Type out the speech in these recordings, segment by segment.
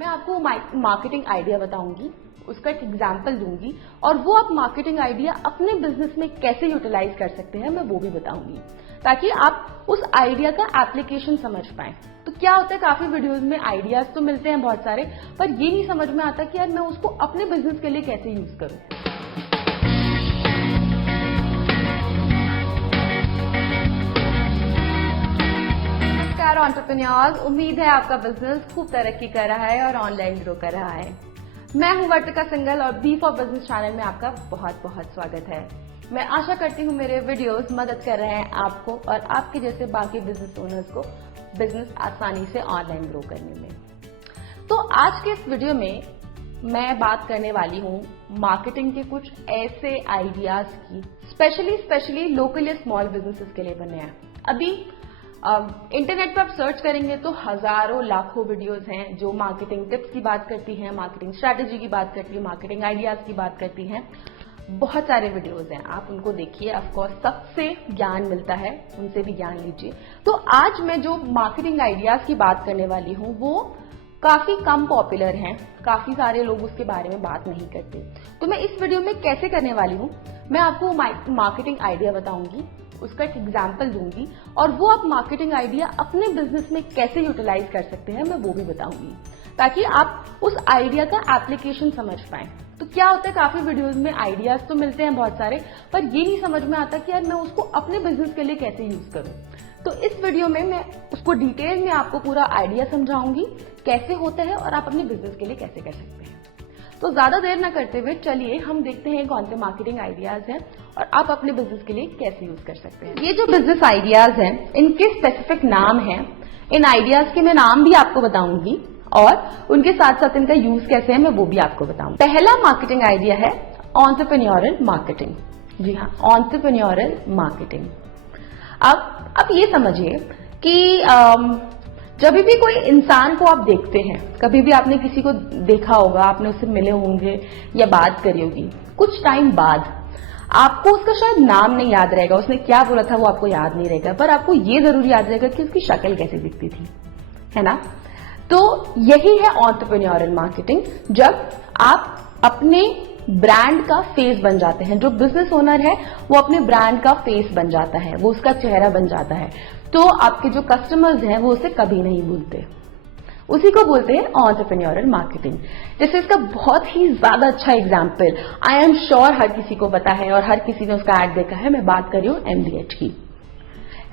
मैं आपको marketing idea बताऊंगी, उसका एक एग्जाम्पल दूंगी और वो आप मार्केटिंग आइडिया अपने बिजनेस में कैसे यूटिलाइज कर सकते हैं मैं वो भी बताऊंगी, ताकि आप उस आइडिया का एप्लीकेशन समझ पाएं। तो क्या होता है, काफी वीडियोस में आइडियाज तो मिलते हैं बहुत सारे, पर ये नहीं समझ में आता कि यार मैं उसको अपने बिजनेस के लिए कैसे यूज करूं। एंटरप्रेन्योर्स, उम्मीद है आपका बिजनेस खूब तरक्की कर रहा है और ऑनलाइन ग्रो कर रहा है। मैं हूं वर्तिका सिंगल और बी फॉर बिजनेस चैनल में आपका बहुत बहुत स्वागत है। मैं आशा करती हूं मेरे वीडियोस मदद कर रहे हैं आपको और आपके जैसे बाकी बिजनेस ओनर्स को बिजनेस आसानी से ऑनलाइन ग्रो करने में। तो आज के इस वीडियो में मैं बात करने वाली हूं मार्केटिंग के कुछ ऐसे आइडियाज की, स्पेशली लोकल या स्मॉल बिजनेसेस के लिए बने हैं। अभी इंटरनेट पर आप सर्च करेंगे तो हजारों लाखों वीडियोस हैं जो मार्केटिंग टिप्स की बात करती हैं, मार्केटिंग स्ट्रैटेजी की बात करती है, मार्केटिंग आइडियाज की बात करती हैं। बहुत सारे वीडियोस हैं, आप उनको देखिए। ऑफ कोर्स सबसे ज्ञान मिलता है, उनसे भी ज्ञान लीजिए। तो आज मैं जो मार्केटिंग आइडियाज की बात करने वाली हूँ वो काफी कम पॉपुलर हैं, काफी सारे लोग उसके बारे में बात नहीं करते। तो मैं इस वीडियो में कैसे करने वाली हूँ, मैं आपको मार्केटिंग आइडिया बताऊंगी, उसका एक एग्जाम्पल दूंगी और वो आप मार्केटिंग आइडिया अपने बिजनेस में कैसे यूटिलाइज कर सकते हैं मैं वो भी बताऊंगी, ताकि आप उस आइडिया का एप्लीकेशन समझ पाएं। तो क्या होता है, काफी वीडियोस में आइडियाज तो मिलते हैं बहुत सारे, पर ये नहीं समझ में आता कि यार मैं उसको अपने बिजनेस के लिए कैसे यूज करूं। तो इस वीडियो में मैं उसको डिटेल में आपको पूरा आइडिया समझाऊंगी, कैसे होता है और आप अपने बिजनेस के लिए कैसे कर सकते हैं। तो ज्यादा देर न करते हुए चलिए हम देखते हैं कौन से मार्केटिंग आइडियाज हैं और आप अपने बिजनेस के लिए कैसे यूज कर सकते हैं। ये जो बिजनेस आइडियाज हैं इनके स्पेसिफिक नाम हैं, इन आइडियाज के मैं नाम भी आपको बताऊंगी और उनके साथ साथ इनका यूज कैसे है मैं वो भी आपको बताऊंगी। पहला मार्केटिंग आइडिया है एंटरप्रेन्योरल मार्केटिंग। जी हाँ, एंटरप्रेन्योरल मार्केटिंग। अब ये समझिए कि जब भी कोई इंसान को आप देखते हैं, कभी भी आपने किसी को देखा होगा, आपने उससे मिले होंगे या बात करी होगी, कुछ टाइम बाद आपको उसका शायद नाम नहीं याद रहेगा, उसने क्या बोला था वो आपको याद नहीं रहेगा, पर आपको ये जरूर याद रहेगा कि उसकी शक्ल कैसे दिखती थी, है ना। तो यही है एंटरप्रेन्योरल मार्केटिंग, जब आप अपने ब्रांड का फेस बन जाते हैं। जो बिजनेस ओनर है वो अपने ब्रांड का फेस बन जाता है, वो उसका चेहरा बन जाता है, तो आपके जो कस्टमर्स हैं वो उसे कभी नहीं भूलते। उसी को बोलते हैं एंटरप्रेन्योरल मार्केटिंग। जैसे इसका बहुत ही ज्यादा अच्छा एग्जांपल आई एम श्योर हर किसी को पता है और हर किसी ने उसका एड देखा है। मैं बात कर रही हूँ एमडीएच की।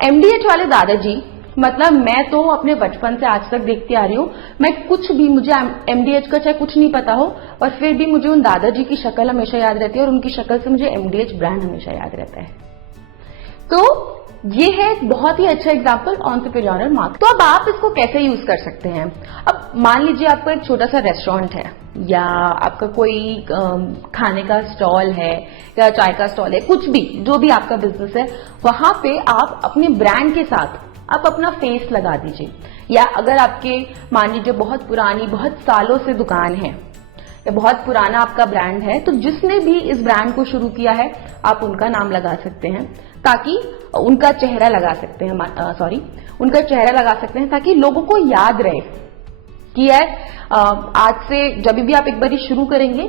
एमडीएच वाले दादाजी, मतलब मैं तो अपने बचपन से आज तक देखती आ रही हूँ, मैं कुछ भी, मुझे एमडीएच का चाहे कुछ नहीं पता हो और फिर भी मुझे उन दादाजी की शक्ल हमेशा याद रहती है और उनकी शक्ल से मुझे एमडीएच ब्रांड हमेशा याद रहता है। तो ये है एक बहुत ही अच्छा एग्जांपल एंटरप्रेन्योरल मार्केटिंग। तो अब आप इसको कैसे यूज कर सकते हैं। अब मान लीजिए आपका एक छोटा सा रेस्टोरेंट है या आपका कोई खाने का स्टॉल है या चाय का स्टॉल है, कुछ भी, जो भी आपका बिजनेस है, वहां पे आप अपने ब्रांड के साथ आप अपना फेस लगा दीजिए। या अगर आपके मान लीजिए बहुत पुरानी, बहुत सालों से दुकान है या बहुत पुराना आपका ब्रांड है, तो जिसने भी इस ब्रांड को शुरू किया है आप उनका नाम लगा सकते हैं, ताकि उनका चेहरा लगा सकते हैं, उनका चेहरा लगा सकते हैं ताकि लोगों को याद रहे कि यार आज से जब भी आप एक बार शुरू करेंगे,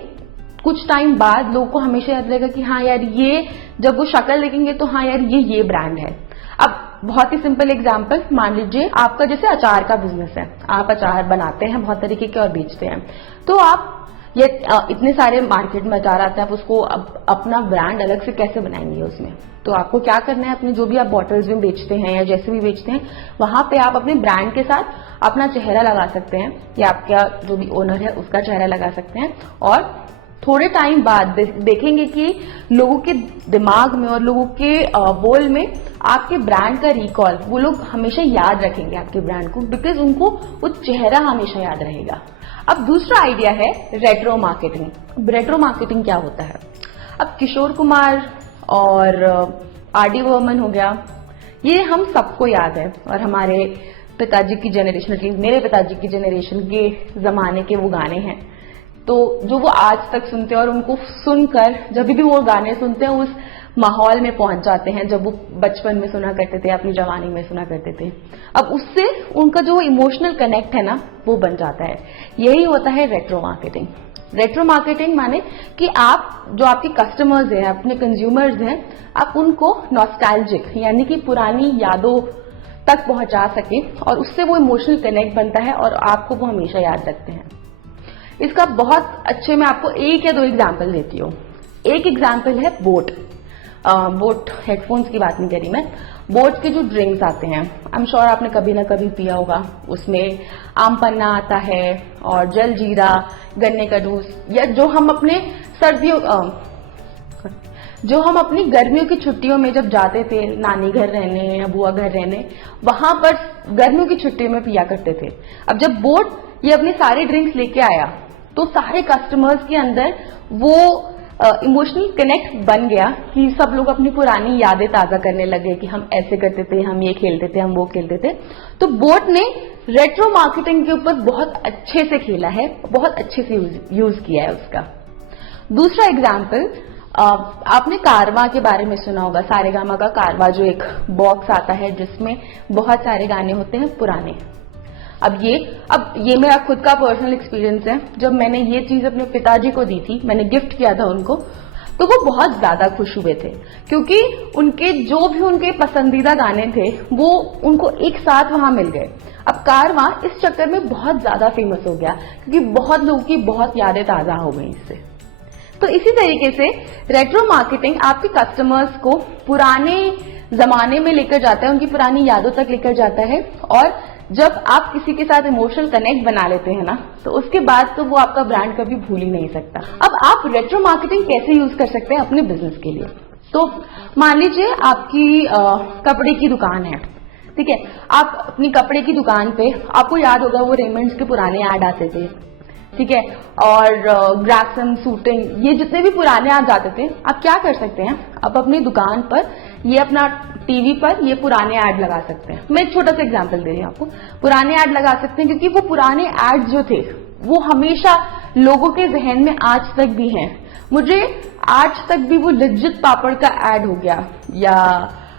कुछ टाइम बाद लोगों को हमेशा याद रहेगा कि हाँ यार ये, जब वो शक्ल देखेंगे तो हाँ यार ये ब्रांड है। अब बहुत ही सिंपल एग्जांपल, मान लीजिए आपका जैसे अचार का बिजनेस है, आप अचार बनाते हैं बहुत तरीके के और बेचते हैं, तो आप ये इतने सारे मार्केट में अचार आते हैं, आप उसको अपना ब्रांड अलग से कैसे बनाएंगे उसमें। तो आपको क्या करना है, अपने जो भी आप बॉटल्स में बेचते हैं या जैसे भी बेचते हैं, वहां पे आप अपने ब्रांड के साथ अपना चेहरा लगा सकते हैं या आपका जो भी ओनर है उसका चेहरा लगा सकते हैं और थोड़े टाइम बाद देखेंगे कि लोगों के दिमाग में और लोगों के बोल में आपके ब्रांड का रिकॉल, वो लोग हमेशा याद रखेंगे आपके ब्रांड को, बिकॉज उनको वो चेहरा हमेशा याद रहेगा। अब दूसरा आइडिया है रेट्रो मार्केटिंग। रेट्रो मार्केटिंग क्या होता है, अब किशोर कुमार और आर.डी. बर्मन हो गया, ये हम सबको याद है और हमारे पिताजी की जनरेशन, मेरे पिताजी की जनरेशन के जमाने के वो गाने हैं। तो जो वो आज तक सुनते हैं और उनको सुनकर जब भी वो गाने सुनते हैं उस माहौल में पहुंच जाते हैं जब वो बचपन में सुना करते थे, अपनी जवानी में सुना करते थे। अब उससे उनका जो इमोशनल कनेक्ट है ना वो बन जाता है। यही होता है रेट्रो मार्केटिंग। रेट्रो मार्केटिंग माने कि आप जो आपके कस्टमर्स हैं, अपने कंज्यूमर्स हैं, आप उनको नॉस्टैल्जिक यानी कि पुरानी यादों तक पहुंचा सके और उससे वो इमोशनल कनेक्ट बनता है और आपको वो हमेशा याद रखते हैं। इसका बहुत अच्छे मैं आपको 1 या 2 एग्जाम्पल देती हूँ। एक एग्जाम्पल है बोट। बोट हेडफोन्स की बात नहीं करी मैं। बोट के जो ड्रिंक्स आते हैं, आई एम श्योर आपने कभी ना कभी पिया होगा। उसमें आम पन्ना आता है और जल जीरा, गन्ने का जूस, या जो हम अपने अपनी गर्मियों की छुट्टियों में जब जाते थे नानी घर रहने या बुआ घर रहने, वहां पर गर्मियों की छुट्टियों में पिया करते थे। अब जब बोट ये अपने सारे ड्रिंक्स लेके आया तो सारे कस्टमर्स के अंदर वो इमोशनल कनेक्ट बन गया कि सब लोग अपनी पुरानी यादें ताजा करने लगे कि हम ऐसे करते थे, हम ये खेलते थे, हम वो खेलते थे। तो बोट ने रेट्रो मार्केटिंग के ऊपर बहुत अच्छे से खेला है, बहुत अच्छे से यूज किया है उसका। दूसरा एग्जाम्पल, आपने कारवा के बारे में सुना होगा। सारेगामा का कारवा जो एक बॉक्स आता है जिसमें बहुत सारे गाने होते हैं पुराने। अब ये मेरा खुद का पर्सनल एक्सपीरियंस है। जब मैंने ये चीज अपने पिताजी को दी थी, मैंने गिफ्ट किया था उनको, तो वो बहुत ज्यादा खुश हुए थे क्योंकि उनके जो भी उनके पसंदीदा गाने थे वो उनको एक साथ वहां मिल गए। अब कारवा इस चक्कर में बहुत ज्यादा फेमस हो गया क्योंकि बहुत लोगों की बहुत यादें ताजा हो गई इससे। तो इसी तरीके से रेट्रो मार्केटिंग आपके कस्टमर्स को पुराने जमाने में लेकर जाता है, उनकी पुरानी यादों तक लेकर जाता है। और जब आप किसी के साथ इमोशनल कनेक्ट बना लेते हैं ना, तो उसके बाद तो वो आपका ब्रांड कभी भूल ही नहीं सकता। अब आप रेट्रो मार्केटिंग कैसे यूज कर सकते हैं अपने बिजनेस के लिए? तो मान लीजिए आपकी कपड़े की दुकान है, ठीक है। आप अपनी कपड़े की दुकान पे, आपको याद होगा वो रेमंड्स के पुराने ऐड आते थे, ठीक है, और ग्रासम, सूटिंग, ये जितने भी पुराने ऐड आते थे, आप क्या कर सकते हैं, आप अपनी दुकान पर ये अपना टीवी पर ये पुराने ऐड लगा सकते हैं। मैं एक छोटा सा एग्जांपल दे रही हूँ आपको। पुराने ऐड लगा सकते हैं क्योंकि वो पुराने ऐड जो थे वो हमेशा लोगों के जहन में आज तक भी हैं। मुझे आज तक भी वो लिज्जत पापड़ का ऐड हो गया या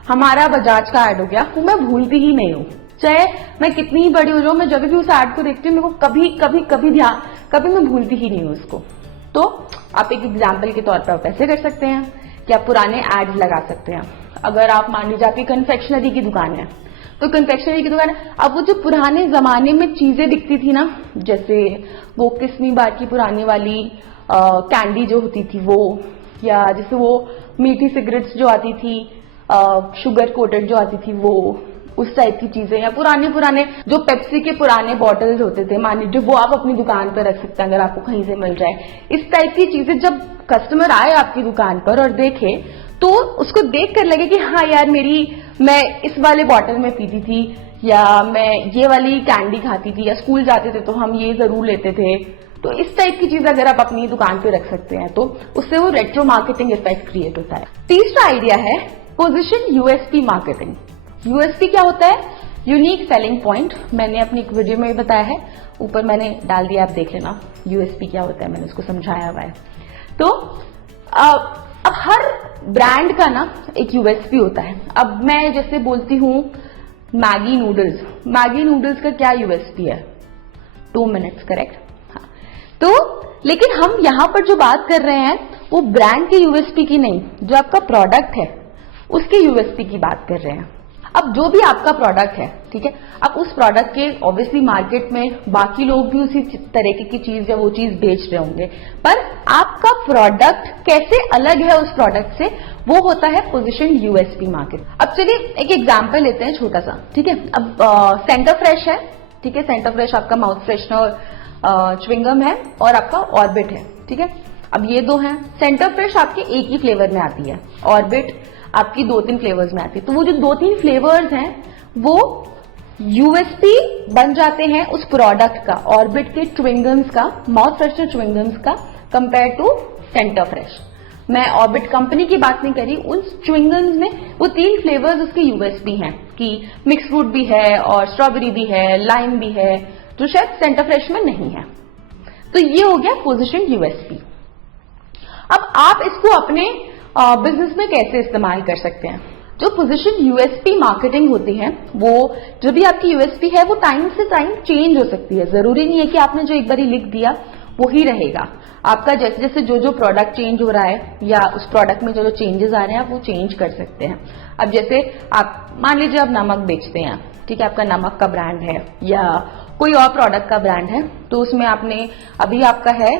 हमारा बजाज का ऐड हो गया, वो मैं भूलती ही नहीं हूँ। चाहे मैं कितनी ही बड़ी हो जाऊं, मैं जब भी उस ऐड को देखती हूँ मेरे को कभी मैं भूलती ही नहीं हूँ उसको। तो आप एक एग्जाम्पल के तौर पर आप ऐसे कर सकते हैं कि आप पुराने एड्स लगा सकते हैं। अगर आप मान लीजिए आपकी कन्फेक्शनरी की दुकान है, तो कन्फेक्शनरी की दुकान, अब वो जो पुराने जमाने में चीजें दिखती थी ना, जैसे वो किस्मी बार की पुरानी वाली कैंडी जो होती थी वो, या जैसे वो मीठी सिगरेट्स जो आती थी, शुगर कोटेड जो आती थी वो, उस टाइप की चीजें, या पुराने जो पेप्सी के पुराने बॉटल्स होते थे, मान लीजिए वो आप अपनी दुकान पर रख सकते हैं अगर आपको कहीं से मिल जाए। इस टाइप की चीजें जब कस्टमर आए आपकी दुकान पर और देखे, तो उसको देख कर लगे कि हाँ यार मैं इस वाले बॉटल में पीती थी, या मैं ये वाली कैंडी खाती थी, या स्कूल जाते थे तो हम ये जरूर लेते थे। तो इस टाइप की चीज अगर आप अपनी दुकान पे रख सकते हैं तो उससे वो रेट्रो मार्केटिंग इफेक्ट क्रिएट होता है। तीसरा आइडिया है पोजीशन यूएसपी मार्केटिंग। यूएसपी क्या होता है? Unique selling point. मैंने अपनी एक वीडियो में भी बताया है, ऊपर मैंने डाल दिया, आप देख लेना यूएसपी क्या होता है, मैंने उसको समझाया हुआ है। तो अब हर ब्रांड का ना एक यूएसपी होता है। अब मैं जैसे बोलती हूँ मैगी नूडल्स का क्या यूएसपी है? 2 मिनट्स, करेक्ट? हाँ। तो लेकिन हम यहाँ पर जो बात कर रहे हैं वो ब्रांड के यूएसपी की नहीं, जो आपका प्रोडक्ट है उसके यूएसपी की बात कर रहे हैं। अब जो भी आपका प्रोडक्ट है, ठीक है, अब उस प्रोडक्ट के ऑब्वियसली मार्केट में बाकी लोग भी उसी तरीके की चीज या वो चीज बेच रहे होंगे, पर आपका प्रोडक्ट कैसे अलग है उस प्रोडक्ट से, वो होता है पोजीशन यूएसपी मार्केट। अब चलिए एक एग्जांपल लेते हैं छोटा सा, ठीक है। अब सेंटर फ्रेश है, ठीक है, सेंटर फ्रेश आपका माउथ फ्रेशनर च्युइंगम है और आपका ऑर्बिट है, ठीक है। अब ये दो हैं। सेंटर फ्रेश आपके एक ही फ्लेवर में आती है, ऑर्बिट आपकी 2-3 फ्लेवर्स में आती है। तो वो जो 2-3 फ्लेवर्स हैं वो यूएसपी बन जाते हैं उस प्रोडक्ट का, ऑर्बिट के च्युइंगम्स का, माउथ फ्रेशनर च्युइंगम्स का, कंपेयर टू सेंटर फ्रेश। मैं ऑर्बिट कंपनी की बात नहीं करी, उन च्युइंगम्स में वो 3 फ्लेवर्स उसके यूएसपी हैं कि मिक्स फ्रूट भी है और स्ट्रॉबेरी भी है, लाइम भी है, जो शायद सेंटर फ्रेश में नहीं है। तो ये हो गया पोजीशन यूएसपी। अब आप इसको अपने बिजनेस में कैसे इस्तेमाल कर सकते हैं। जो पोजीशन यूएसपी मार्केटिंग होती है, वो जो भी आपकी यूएसपी है वो टाइम से टाइम चेंज हो सकती है। जरूरी नहीं है कि आपने जो एक बार लिख दिया वो ही रहेगा। आपका जैसे जैसे जो प्रोडक्ट चेंज हो रहा है या उस प्रोडक्ट में जो चेंजेस आ रहे हैं आप वो चेंज कर सकते हैं। अब जैसे आप मान लीजिए आप नमक बेचते हैं, ठीक है, आपका नमक का ब्रांड है या कोई और प्रोडक्ट का ब्रांड है, तो उसमें आपने अभी आपका है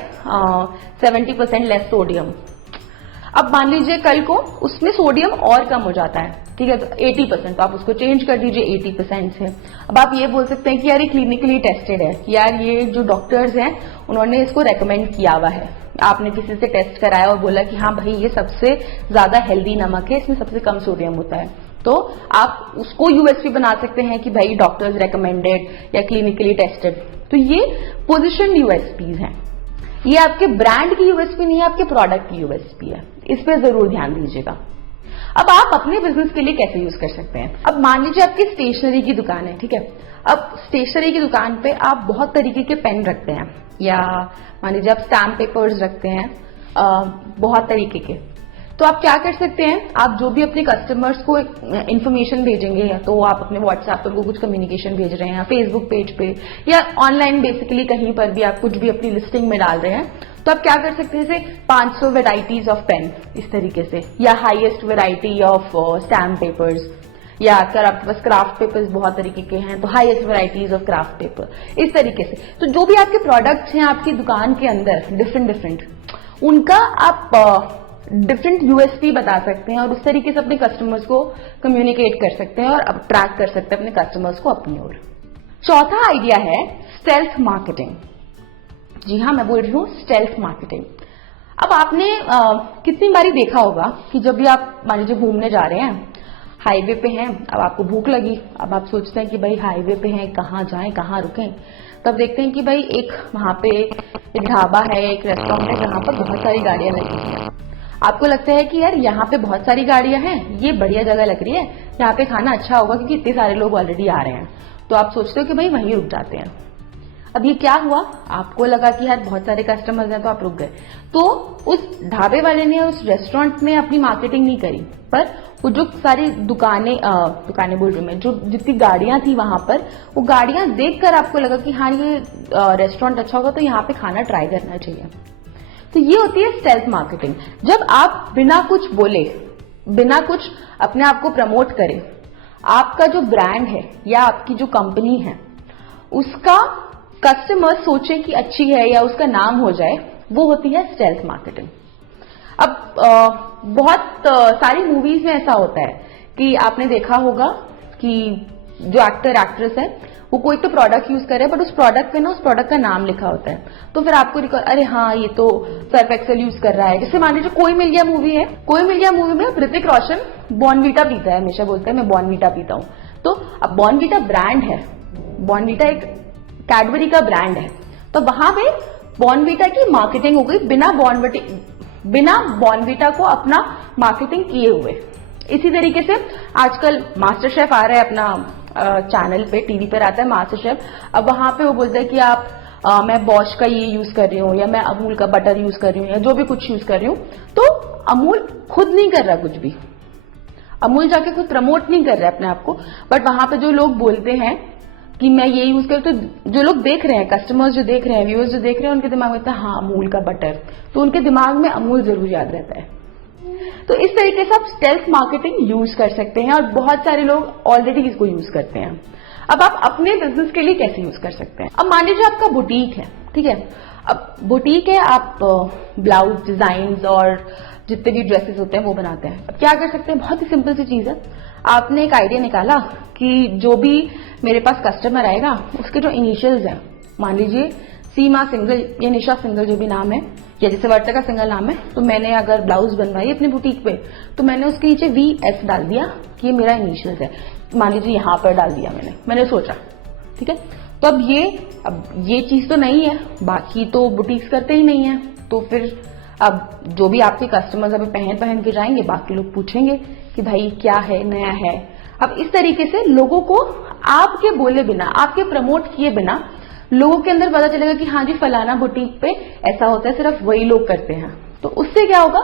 70% लेस सोडियम। अब मान लीजिए कल को उसमें सोडियम और कम हो जाता है, ठीक है, तो 80%, तो आप उसको चेंज कर दीजिए 80% से। अब आप ये बोल सकते हैं कि यार ये क्लिनिकली टेस्टेड है, यार ये जो डॉक्टर्स हैं उन्होंने इसको रेकमेंड किया हुआ है। आपने किसी से टेस्ट कराया और बोला कि हाँ भाई ये सबसे ज्यादा हेल्दी नमक है, इसमें सबसे कम सोडियम होता है, तो आप उसको यूएसपी बना सकते हैं कि भाई डॉक्टर्स रेकमेंडेड या क्लिनिकली टेस्टेड। तो ये पोजिशन यूएसपीज हैं। ये आपके ब्रांड की यूएसपी नहीं है, आपके प्रोडक्ट की यूएसपी है। इस पे जरूर ध्यान दीजिएगा। अब आप अपने बिजनेस के लिए कैसे यूज कर सकते हैं। अब मान लीजिए आपकी स्टेशनरी की दुकान है, ठीक है, अब स्टेशनरी की दुकान पे आप बहुत तरीके के पेन रखते हैं, या मान लीजिए आप स्टैम्प पेपर्स रखते हैं बहुत तरीके के। तो आप क्या कर सकते हैं, आप जो भी अपने कस्टमर्स को इन्फॉर्मेशन भेजेंगे, या तो आप अपने व्हाट्सएप पर कुछ कम्युनिकेशन भेज रहे हैं, फेसबुक पेज पे या ऑनलाइन बेसिकली कहीं पर भी आप कुछ भी अपनी लिस्टिंग में डाल रहे हैं, तो आप क्या कर सकते हैं, जैसे 500 वेराइटीज ऑफ पेन इस तरीके से, या highest variety of stamp papers, या अगर आपके पास क्राफ्ट पेपर्स बहुत तरीके के हैं तो highest varieties of craft paper, इस तरीके से। तो जो भी आपके प्रोडक्ट्स हैं आपकी दुकान के अंदर डिफरेंट उनका आप डिफरेंट यूएसपी बता सकते हैं और उस तरीके से अपने कस्टमर्स को कम्युनिकेट कर सकते हैं और अट्रैक्ट कर सकते हैं अपने कस्टमर्स को अपनी ओर। चौथा आइडिया है स्टेल्थ मार्केटिंग। जी हाँ, मैं बोल रही हूँ स्टेल्थ मार्केटिंग। अब आपने कितनी बारी देखा होगा कि जब भी आप मान लीजिए घूमने जा रहे हैं, हाईवे पे हैं, अब आपको भूख लगी, अब आप सोचते हैं कि भाई हाईवे पे हैं, कहाँ जाएं, कहाँ रुकें, तब देखते हैं कि भाई एक वहां पे एक ढाबा है, एक रेस्टोरेंट है जहां पर बहुत सारी गाड़ियां लगी हैं। आपको लगता है कि यार यहाँ पे बहुत सारी गाड़ियां हैं, ये बढ़िया जगह लग रही है, यहाँ पे खाना अच्छा होगा क्योंकि इतने सारे लोग ऑलरेडी आ रहे हैं, तो आप सोचते हो कि भाई वहीं रुक जाते हैं। अब ये क्या हुआ, आपको लगा कि यार बहुत सारे कस्टमर्स हैं तो आप रुक गए, तो उस ढाबे वाले ने, उस रेस्टोरेंट ने अपनी मार्केटिंग नहीं करी, पर वो जो सारी दुकानें बोल रही मैं, जो जितनी गाड़ियां थी वहां पर, वो गाड़ियां देखकर आपको लगा कि हाँ ये रेस्टोरेंट अच्छा होगा तो यहाँ पे खाना ट्राई करना चाहिए। तो ये होती है स्टेल्थ मार्केटिंग। जब आप बिना कुछ बोले, बिना कुछ अपने आप को प्रमोट करें, आपका जो ब्रांड है या आपकी जो कंपनी है उसका कस्टमर सोचे कि अच्छी है या उसका नाम हो जाए, वो होती है स्टेल्थ मार्केटिंग। अब बहुत सारी मूवीज में ऐसा होता है कि आपने देखा होगा कि जो एक्टर एक्ट्रेस है वो कोई तो प्रोडक्ट यूज कर रहे हैं, बट उस प्रोडक्ट पे ना उस प्रोडक्ट का नाम लिखा होता है, तो फिर आपको अरे हाँ ये तो सर्फ एक्सेल यूज कर रहा है। जैसे मान लीजिए कोई मिल गया मूवी है, कोई मिल गया मूवी में ऋतिक रोशन बॉर्नवीटा पीता है, हमेशा बोलता है मैं बॉर्नवीटा पीता हूँ, तो अब बॉर्नवीटा ब्रांड है, बॉर्नवीटा एक कैडबरी का ब्रांड है, तो वहां पे बॉर्नवीटा की मार्केटिंग हो गई बिना बॉर्नवीटा को अपना मार्केटिंग किए हुए। इसी तरीके से आजकल मास्टर शेफ आ रहा है अपना चैनल पे, टीवी पर आता है मास्टर शेफ। अब वहां पे वो बोलता है कि आप मैं बॉश का ये यूज कर रही हूँ, या मैं अमूल का बटर यूज कर रही हूँ, या जो भी कुछ यूज कर रही हूँ, तो अमूल खुद नहीं कर रहा कुछ भी, अमूल जाके खुद प्रमोट नहीं कर रहा है अपने आप को, बट वहां पे जो लोग बोलते हैं कि मैं ये यूज कर, तो जो लोग देख रहे हैं, कस्टमर्स जो देख रहे हैं, व्यूअर्स जो देख रहे हैं, उनके दिमाग में होता है हाँ अमूल का बटर, तो उनके दिमाग में अमूल जरूर याद रहता है। तो इस तरीके से आप स्टेल्थ मार्केटिंग यूज कर सकते हैं और बहुत सारे लोग ऑलरेडी इसको यूज करते हैं। अब आप अपने बिजनेस के लिए कैसे यूज कर सकते हैं। अब मान लीजिए आपका बुटीक है, ठीक है, अब बुटीक है, आप ब्लाउज डिजाइन और जितने भी ड्रेसेस होते हैं वो बनाते हैं। अब क्या कर सकते हैं, बहुत ही सिंपल सी चीज है, आपने एक आइडिया निकाला कि जो भी मेरे पास कस्टमर आएगा उसके जो इनिशियल्स हैं, मान लीजिए सीमा सिंगल या निशा सिंगल जो भी नाम है, या जैसे वर्तिका सिंगल नाम है, तो मैंने अगर ब्लाउज बनवाई अपनी बुटीक पे तो मैंने उसके नीचे VS डाल दिया कि ये मेरा इनिशियल्स है, मान लीजिए यहां पर डाल दिया मैंने सोचा, ठीक है। तो अब ये चीज तो नहीं है, बाकी तो बुटीक्स करते ही नहीं है, तो फिर अब जो भी आपके कस्टमर्स अभी पहन के जाएंगे, बाकी लोग पूछेंगे कि भाई क्या है, नया है। अब इस तरीके से लोगों को आपके बोले बिना, आपके प्रमोट किए बिना लोगों के अंदर पता चलेगा कि हाँ जी फलाना बुटीक पे ऐसा होता है, सिर्फ वही लोग करते हैं। तो उससे क्या होगा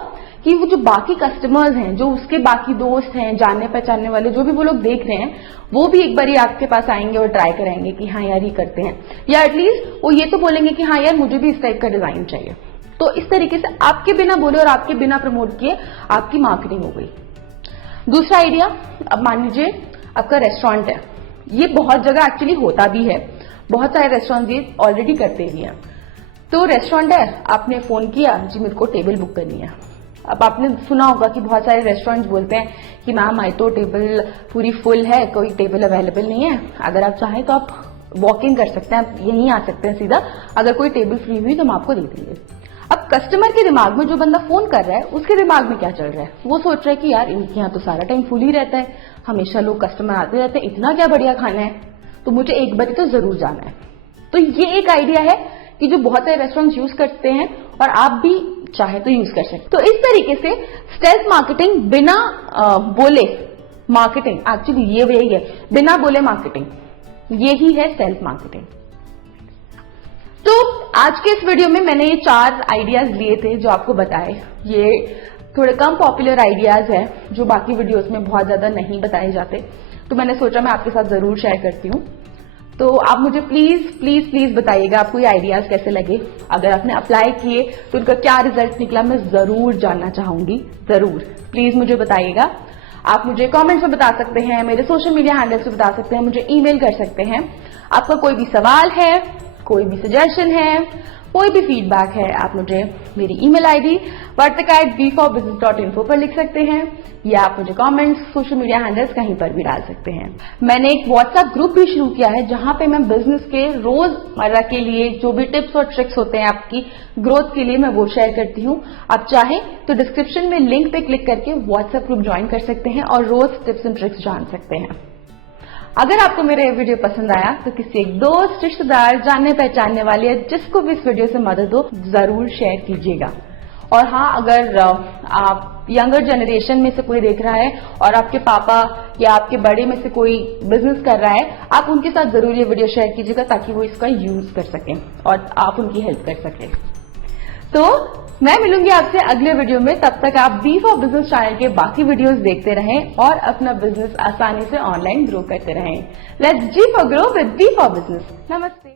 कि वो जो बाकी कस्टमर्स हैं, जो उसके बाकी दोस्त हैं, जानने पहचानने वाले, जो भी वो लोग देख रहे हैं, वो भी एक बार आपके पास आएंगे और ट्राई कराएंगे कि हाँ यार ये करते हैं, या एटलीस्ट वो ये तो बोलेंगे कि हाँ यार मुझे भी इस टाइप का डिजाइन चाहिए। तो इस तरीके से आपके बिना बोले और आपके बिना प्रमोट किए आपकी मार्केटिंग हो गई। दूसरा आइडिया, अब मान लीजिए आपका रेस्टोरेंट है, ये बहुत जगह एक्चुअली होता भी है, बहुत सारे रेस्टोरेंट ये ऑलरेडी करते भी हैं। तो रेस्टोरेंट है, आपने फोन किया, जी मेरे को टेबल बुक करनी है। अब आपने सुना होगा कि बहुत सारे रेस्टोरेंट्स बोलते हैं कि मैम आई तो टेबल पूरी फुल है, कोई टेबल अवेलेबल नहीं है, अगर आप चाहें तो आप वॉक इन कर सकते हैं, आप यहीं आ सकते हैं सीधा, अगर कोई टेबल फ्री हुई तो हम आपको दे देंगे। अब कस्टमर के दिमाग में, जो बंदा फोन कर रहा है उसके दिमाग में क्या चल रहा है, वो सोच रहा है कि यार इनके यहाँ तो सारा टाइम फुल ही रहता है, हमेशा लोग कस्टमर आते रहते हैं, इतना क्या बढ़िया खाना है, तो मुझे एक बार तो जरूर जाना है। तो ये एक आइडिया है कि जो बहुत सारे रेस्टोरेंट्स यूज करते हैं और आप भी चाहे तो यूज कर सकते। तो इस तरीके से स्टेल्थ मार्केटिंग, बिना बोले मार्केटिंग, एक्चुअली ये वही है, बिना बोले मार्केटिंग, ये ही है स्टेल्थ मार्केटिंग। तो आज के इस वीडियो में मैंने ये 4 आइडियाज लिए थे जो आपको बताए। ये थोड़े कम पॉपुलर आइडियाज हैं जो बाकी वीडियोस में बहुत ज्यादा नहीं बताए जाते, तो मैंने सोचा मैं आपके साथ जरूर शेयर करती हूँ। तो आप मुझे प्लीज प्लीज प्लीज बताइएगा आपको ये आइडियाज कैसे लगे, अगर आपने अप्लाई किए तो उनका क्या रिजल्ट निकला, मैं जरूर जानना चाहूंगी, जरूर प्लीज मुझे बताइएगा। आप मुझे कमेंट्स में बता सकते हैं, मेरे सोशल मीडिया हैंडल्स पे बता सकते हैं, मुझे ईमेल कर सकते हैं। आपका कोई भी सवाल है, कोई भी सजेशन है, कोई भी फीडबैक है, आप मुझे मेरी ईमेल आईडी vartika@b4business.info पर लिख सकते हैं, या आप मुझे कमेंट्स, सोशल मीडिया हैंडल्स कहीं पर भी डाल सकते हैं। मैंने एक व्हाट्सएप ग्रुप भी शुरू किया है जहां पे मैं बिजनेस के रोजमर्रा के लिए जो भी टिप्स और ट्रिक्स होते हैं आपकी ग्रोथ के लिए, मैं वो शेयर करती हूँ। आप चाहें तो डिस्क्रिप्शन में लिंक पे क्लिक करके व्हाट्सएप ग्रुप ज्वाइन कर सकते हैं और रोज टिप्स एंड ट्रिक्स जान सकते हैं। अगर आपको मेरा ये वीडियो पसंद आया तो किसी एक दोस्त, रिश्तेदार, जानने पहचानने वाले, जिसको भी इस वीडियो से मदद हो, जरूर शेयर कीजिएगा। और हाँ, अगर आप यंगर जनरेशन में से कोई देख रहा है और आपके पापा या आपके बड़े में से कोई बिजनेस कर रहा है, आप उनके साथ जरूर ये वीडियो शेयर कीजिएगा ताकि वो इसका यूज कर सकें और आप उनकी हेल्प कर सकें। तो मैं मिलूंगी आपसे अगले वीडियो में, तब तक आप B4Business चैनल के बाकी वीडियोस देखते रहें और अपना बिजनेस आसानी से ऑनलाइन ग्रो करते रहें। Let's G for grow with B4Business। नमस्ते।